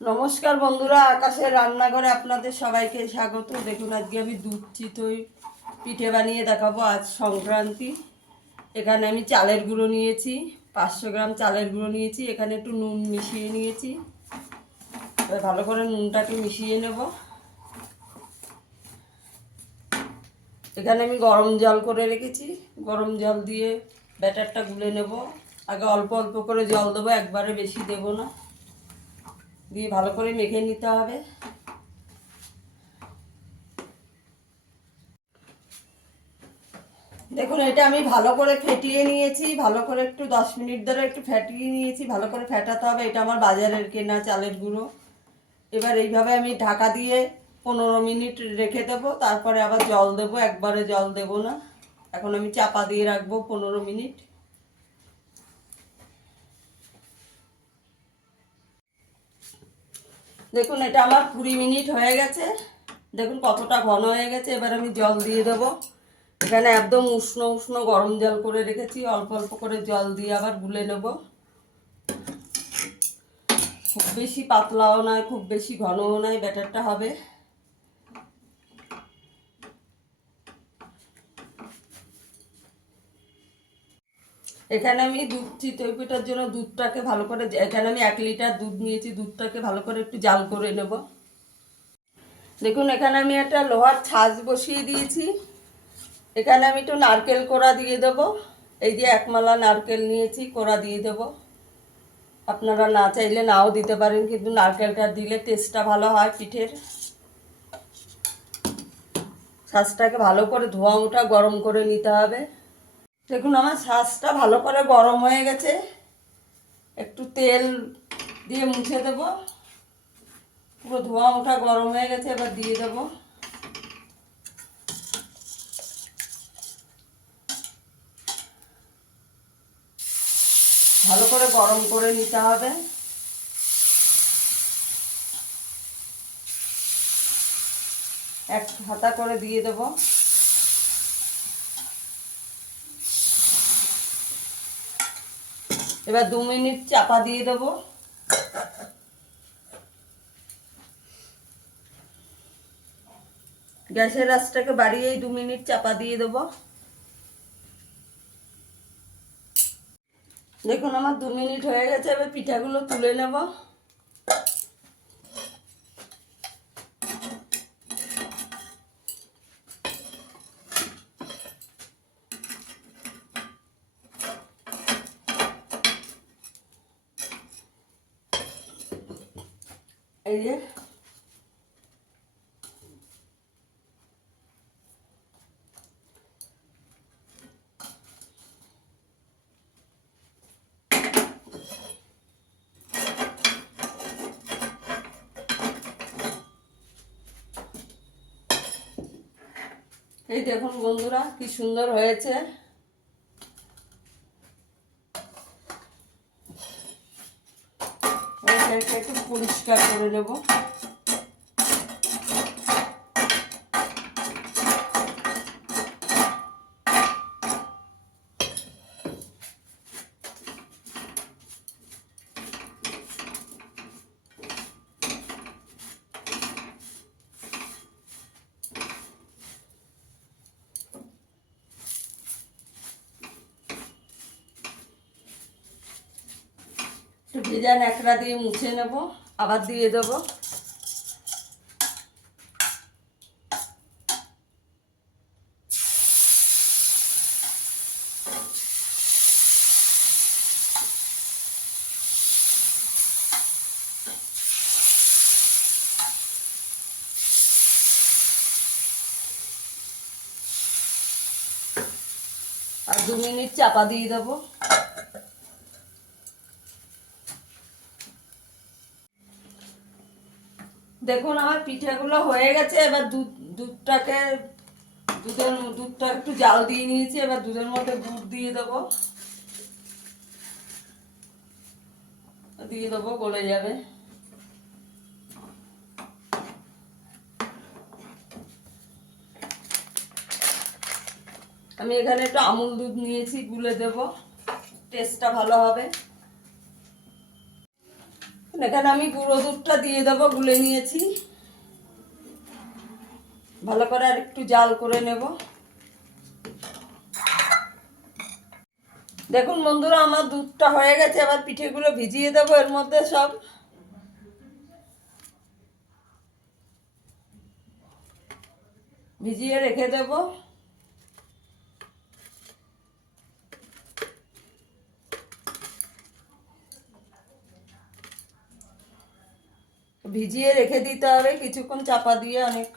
নমস্কার বন্ধুরা, আকাশের রান্নাঘরে আপনাদের সবাইকে স্বাগত। দেখুন আজকে আমি দুধ চিতই পিঠে বানিয়ে দেখাবো। আজ সংক্রান্তি। এখানে আমি চালের গুঁড়ো নিয়েছি, 500 গ্রাম চালের গুঁড়ো নিয়েছি। এখানে একটু নুন মিশিয়ে নিয়েছি। এবার ভালো করে নুনটাকে মিশিয়ে নেব। এখানে আমি গরম জল করে রেখেছি, গরম জল দিয়ে ব্যাটারটা গুলে নেব। আগে অল্প অল্প করে জল দেবো, একবারে বেশি দেব না। দিয়ে ভালো করে মেখে নিতে হবে। দেখুন এটা আমি ভালো করে ফেটিয়ে নিয়েছি, ভালো করে একটু 10 মিনিট ধরে একটু ফেটিয়ে নিয়েছি। ভালো করে ফেটাতে হবে। এটা আমার বাজারের কেনা চালের গুঁড়ো। এবার এইভাবে আমি ঢাকা দিয়ে 15 মিনিট রেখে দেবো, তারপরে আবার জল দেবো। একবারে জল দেবো না। এখন আমি চাপা দিয়ে রাখবো 15 মিনিট। দেখুন এটা আমার 20 মিনিট হয়ে গেছে। দেখুন কতটা ঘন হয়ে গেছে। এবার আমি জল দিয়ে দেবো। এখানে একদম উষ্ণ উষ্ণ গরম জল করে রেখেছি। অল্প অল্প করে জল দিয়ে আবার গুলে নেব। খুব বেশি পাতলাও নয়, খুব বেশি ঘনও নয়, ব্যাটারটা হবে। এখানে আমি দুধ চিতই পিঠার জন্য দুধটাকে ভালো করে, এখানে আমি 1 লিটার দুধ নিয়েছি। দুধটাকে ভালো করে একটু জাল করে নেব। দেখুন এখানে আমি একটা লোহার ছাঁচ বসিয়ে দিয়েছি। এখানে আমি একটু নারকেল কোড়া দিয়ে দেবো। এই যে 1 মালা নারকেল নিয়েছি, কোড়া দিয়ে দেবো। আপনারা না চাইলে নাও দিতে পারেন, কিন্তু নারকেলটা দিলে টেস্টটা ভালো হয় পিঠের। ছাঁচটাকে ভালো করে ধোয়া ওঠা গরম করে নিতে হবে। দেখুন আমার ছাঁচটা ভালো করে গরম হয়ে গেছে। একটু তেল দিয়ে মুছে দেবো। পুরো ধোয়া ওঠা গরম হয়ে গেছে। এবার দিয়ে দেবো। ভালো করে গরম করে নিতে হবে। এক হাতা করে দিয়ে দেবো। এবার 2 মিনিট চাপা দিয়ে দেবো। গ্যাসের আঁচটাকে বাড়িয়েই 2 মিনিট চাপা দিয়ে দেবো। দেখুন আমার 2 মিনিট হয়ে গেছে। এবার পিঠাগুলো তুলে নেব। এই যে এই দেখুন বন্ধুরা কি সুন্দর হয়েছে। এটা একটু পরিষ্কার করে নেব। একটু ভেজা ন্যাকড়া দিয়ে মুছে নেব। আবার দিয়ে দেবো। আর 2 মিনিট চাপা দিয়ে দেবো। দেখুন আমার পিঠাগুলো হয়ে গেছে। এবার দুধটা একটু জাল দিয়ে নিয়েছি। এবার দুধের মধ্যে দুধ দিয়ে দেবো। গলে যাবে। আমি এখানে একটু আমুল দুধ নিয়েছি, গুলে দেব। টেস্টটা ভালো হবে। এখানে আমি গুঁড়ো দুধটা দিয়ে দেবো, গুলে নিয়েছি। ভালো করে আর একটু জাল করে নেব। দেখুন বন্ধুরা, আমার দুধটা হয়ে গেছে। এবার পিঠেগুলো ভিজিয়ে দেবো এর মধ্যে সব। ভিজিয়ে রেখে দেব। ভিজিয়ে রেখে দিতে হবে কিছুক্ষণ চাপা দিয়ে, অনেক